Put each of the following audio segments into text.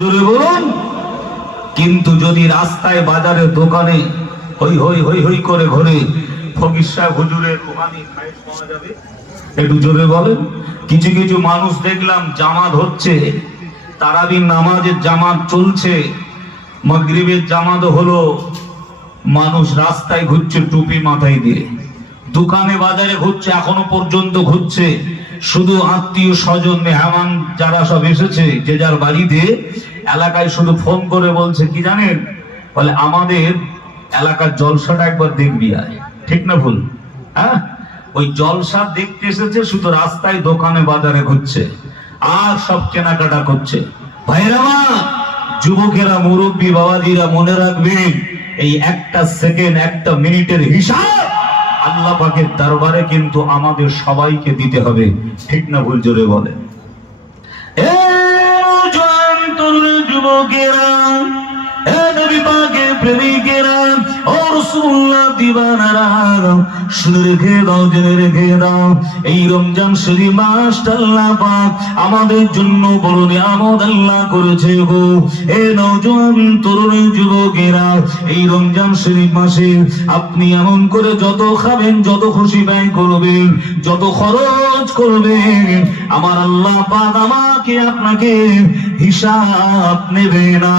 বলুন। কিন্তু যদি রাস্তায় বাজারে দোকানে হই হই হই হই করে ঘুরে ফকির সাহেব হুজুরের রুহানি খায়েশ পাওয়া যাবে? একটু জোরে বলেন। কিছু কিছু মানুষ দেখলাম জামাত হচ্ছে, তারাবির নামাজের জামাত চলছে, মাগরিবের জামাত হলো, মানুষ রাস্তায় ঘুরছে টুপি মাথায় দিয়ে, দোকানে বাজারে ঘুরছে, এখনো পর্যন্ত ঘুরছে। শুধু আত্মীয় স্বজন মেহমান যারা সব এসেছে যে যার বাড়িতে, এলাকায় শুধু ফোন করে বলছে কি জানেন, বলে আমাদের এলাকার জলসাটা একবার দেখবি আয়। ঠিক না ভুল? হ্যাঁ, ওই জলসা দেখতে এসেছে, শুধু রাস্তায় দোকানে বাজারে ঘুরছে আর সব কেনাকাটা করছে। ভাইরা, যুবকেরা, মুরব্বী বাবাজিরা, মনে রাখবেন এই একটা সেকেন্ড, একটা মিনিটের হিসাব আল্লাহ পাকের দরবারে কিন্তু আমাদের সবাইকে দিতে হবে। ঠিক না ভুল? জোরে বলে। এ জওয়ান তরুণ যুবকেরা, এ নবী পাকের প্রেমিকেরা, ও রাসূলুল্লাহ দিওয়ানারা, শুনে রেখে দাও, জেনে রেখে দাও, এই রমজান শরীফ মাসটা আল্লাহ পাক আমাদের জন্য বড় নিয়ামত আল্লাহ করেছে গো। এ নওজোয়ান তরুণ যুবকেরা, এই রমজান শরীফ মাসে আপনি এমন করে যত খাবেন, যত খুশি ব্যয় করবেন, যত খরচ করবেন, আমার আল্লাহ পাক আমাকে আপনাকে হিসাব নেবে না।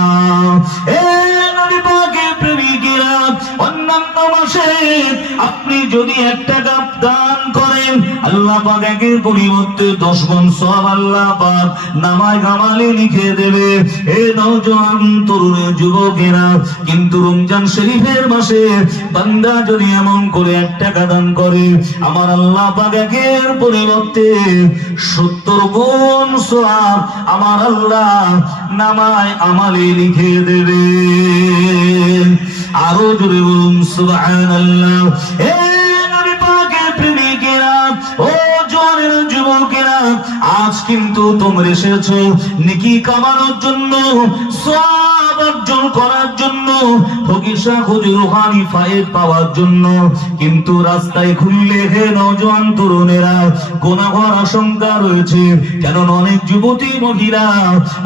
এ নবী পাকের প্রেমিকেরা, অন্যান্য মাসে আপনি যদি 1 টাকা দান করেন, আল্লাহ পাক এর পরিবর্তে 10 গুণ সওয়াব আল্লাহ পাক নামায় আমালে লিখে দেবে। এ নওজোয়ান তরুণ যুবকেরা, কিন্তু রমজান শরীফের মাসে বান্দা যদি এমন করে 1 টাকা দান করে, আমার আল্লাহ পাক এর পরিবর্তে 70 গুণ সওয়াব আমার আল্লাহ নামায় আমালে লিখে দেবে। আরো জোরে বলুন সুবহানাল্লাহ। এ নবী পাকের প্রেমিকেরা, ও জওয়ান যুবকেরা, আজ কিন্তু তোমরা এসেছো নেকি কামানোর জন্য, সওয়াব অর্জন করার জন্য, ফকির সাহেব হুজুর রুহানি ফায়েদ পাওয়ার জন্য। কিন্তু রাস্তায় খুললে হে নওজোয়ান তরুণেরা, গুনাহ হওয়ার আশঙ্কা রয়েছে। কেন অনেক যুবতী মহিলা,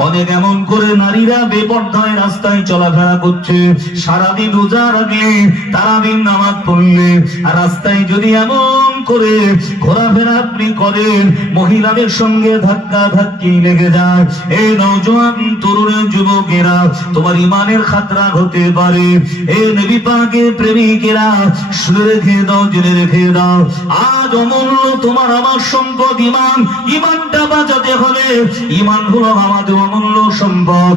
অনেক এমন করে নারীরা বেপরদায় রাস্তায় চলাফেরা করছে। সারাদিন রোজা রাখলে, তারাবির নামাজ পড়লে, আর রাস্তায় যদি এমন করে ঘোরাফেরা আপনি করেন, মহিলাদের সঙ্গে ধাক্কা ধাক্কি লেগে যায়। এই নওজোয়ান তরুণ যুবকেরা, তোমার ইমানের খাতরা হতে পারে। এ নবী পাকের প্রেমিকেরা, শুনে রেখে দাও, জেনে রেখে দাও, আজ অমূল্য তোমার আমার সম্পদ ইমান। ইমানটা বাঁচাতে হবে। ইমান হলো আমাদের অমূল্য সম্পদ।